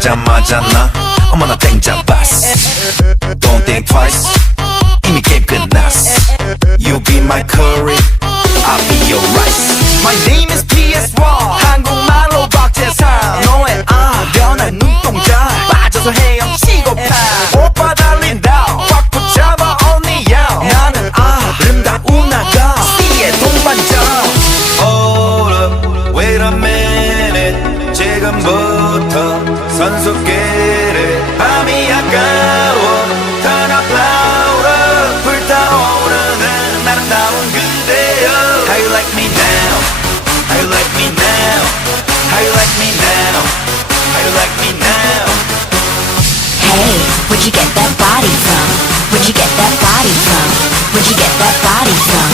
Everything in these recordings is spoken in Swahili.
보자마자 나 어머나 땡 잡았어. Don't think twice 이미 게임 끝났어. You be my curry I'll be your rice. My name is PS1 한국말로 박재상. 너의 아련한 눈동자 빠져서 헤엄치고파. 오빠 달린다 꽉 붙잡아 언니 야. 나는 아름다운 아가 C의 동반자. Hold up wait a minute 지금부터 선수끼리 밤이 아까워 Turn up louder 불타오르는 아름다운 그대여. How you like me now? How you like me now? How you like me now? How you like me now? Hey, where'd you get that body from? Where'd you get that body from? Where'd you get that body from?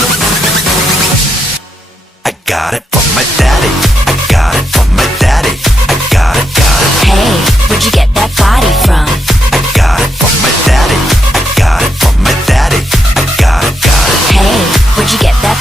I got it from my daddy. I got it from my daddy. I got it. Hey, where'd you get that body from? I got it from my daddy. I got it from my daddy. I got it. Hey, where'd you get that